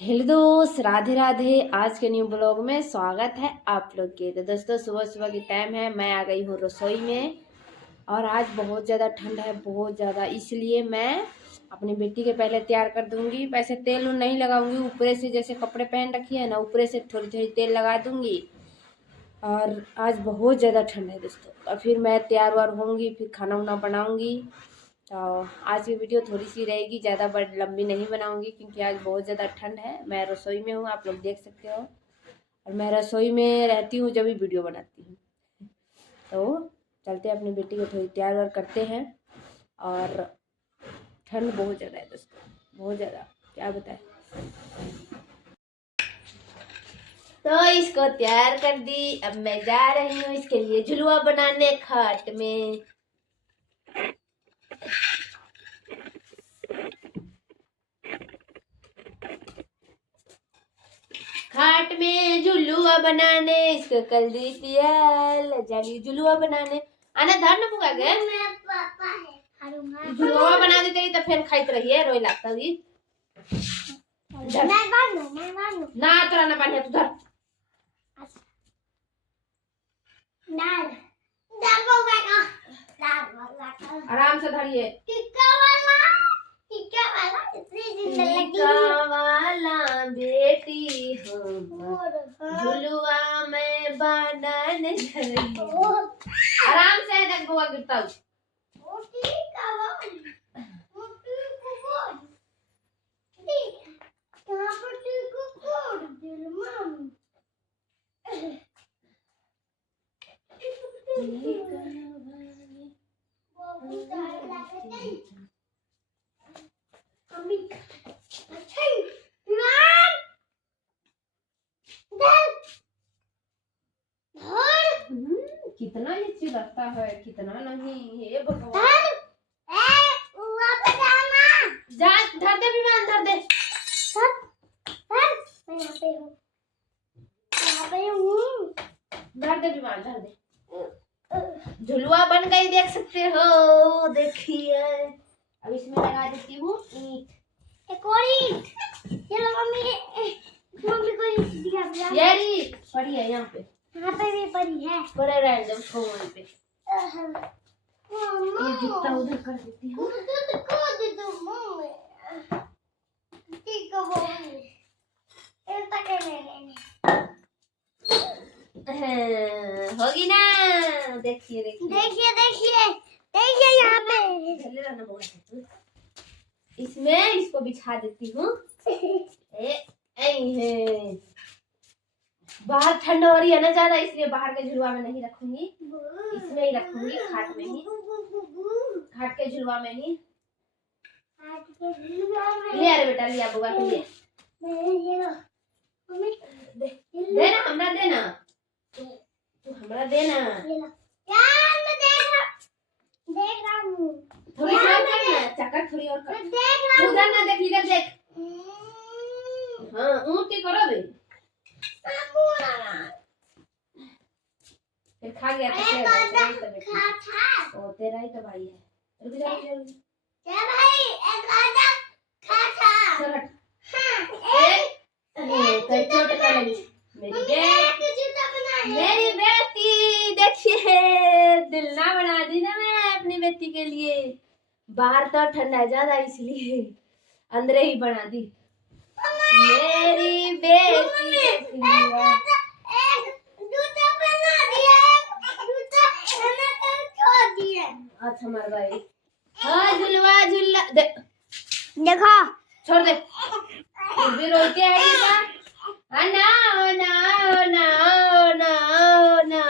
Hello दोस्त, राधे राधे। आज के न्यू ब्लॉग में स्वागत है आप लोग के। तो दोस्तों, सुबह सुबह की टाइम है, मैं आ गई हूँ रसोई में। और आज बहुत ज़्यादा ठंड है, बहुत ज़्यादा, इसलिए मैं अपनी बेटी के पहले तैयार कर दूंगी। वैसे तेल नहीं लगाऊंगी, ऊपरे से जैसे कपड़े पहन रखी है ना, ऊपरे से थोड़ी थोड़ी तेल लगा दूंगी। और आज बहुत ज़्यादा ठंड है दोस्तों, और फिर मैं तैयार वार होंगी, फिर खाना वाना बनाऊंगी। तो आज की वीडियो थोड़ी सी रहेगी, ज़्यादा बड़ी लंबी नहीं बनाऊंगी, क्योंकि आज बहुत ज़्यादा ठंड है। मैं रसोई में हूँ, आप लोग देख सकते हो, और मैं रसोई में रहती हूँ जब भी वीडियो बनाती हूँ। तो चलते अपनी बेटी को थोड़ी तैयार वार करते हैं। और ठंड बहुत ज़्यादा है दोस्तों, बहुत ज़्यादा, क्या बताएं। तो इसको तैयार कर दी, अब मैं जा रही हूँ इसके लिए झुलुआ बनाने खाट में। खाट में झुलुआ बनाने, इसको कर दी तैयार, जाली झुलुआ बनाने। आना धर न पुगा गए, पापा है झुलुआ बना दी तेरी, तो फिर खाइत रही है, रोई लगता हुई। मैं बांधू ना, तोरा ना बांधे, तू धर। डाल आराम से धरिए। वाला बेटी झुलुआ में बनन आराम से, देख बुआ गिरता हूँ। कितना ये चिल्लाता है, कितना नहीं, हे भगवान। जा धर दे विमान, धर दे। मैं यहाँ पे हूँ, धर दे विमान, धर दे। झुलुआ बन गई, देख सकते हो, देखिए। अब इसमें लगा देती हूँ ईंट, एक और ईंट। चलो मम्मी, मम्मी को ईंट दिखा। यारी पड़ी है यहाँ पे, यहाँ पे भी पड़ी है, पड़े रह जब उसको वहीं पे। ये जितना उधर कर देती हूँ। होगी ना, देखिए देखिए देखिए देखिए देखिए यहाँ पे। इसमें इसको बिछा देती हूँ। बाहर ठंड हो रही है ना ज्यादा, इसलिए बाहर के झुलवा में नहीं रखूंगी, इसमें ही रखूंगी, खाट में ही, खाट के झुलवा में ही। ले अरे बेटा, लिया बुआ के लिए देना, हमरा देना, तू हमरा देना। यार मैं देख रहा हूँ, थोड़ी और करना, चक्कर थोड़ी और कर, उधर ना देख, इधर देख। हाँ ऊँट की करो बे, फिर खा गया तो तेरा ही तो भाई है। रुक जा क्या भाई, एक आधा खा था, चल मेरी बेटी देखिए, दिल ना बना दी ना मैं अपनी बेटी के लिए। बाहर तो ठंडा ज्यादा, इसलिए अंदर ही बना दी मेरी बेटी। अच्छा हमारे भाई, हाँ झुलवा झुल्ला देखो, छोड़ दे, भी रोते हैं ना ना ना ना ना ना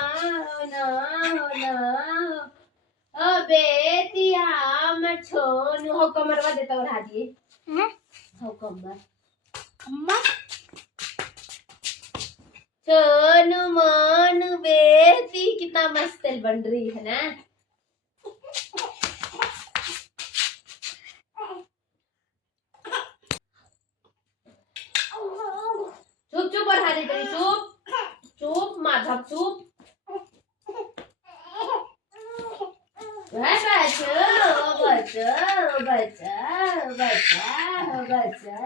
ओ बेटिया मैं छोनू हो, कमरवा देता और हाथी हो कमर अम्मा, छोनू मोनू बेटी, कितना मस्त बन रही है ना। चुप चुप और हाथी तेरी, चुप चुप माधव चुप। बचाओ बचाओ बचाओ बचाओ बच्चा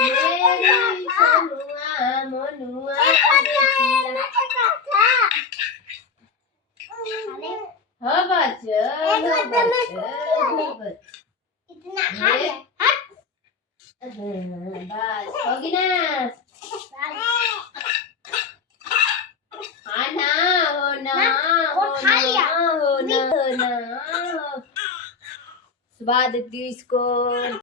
मेरी सोनुआ मोनुआ देखिया हो बच्चा इतना खा ले बस होगी ना आना हो ना वो खा लिया हो ना सुबह देती इसको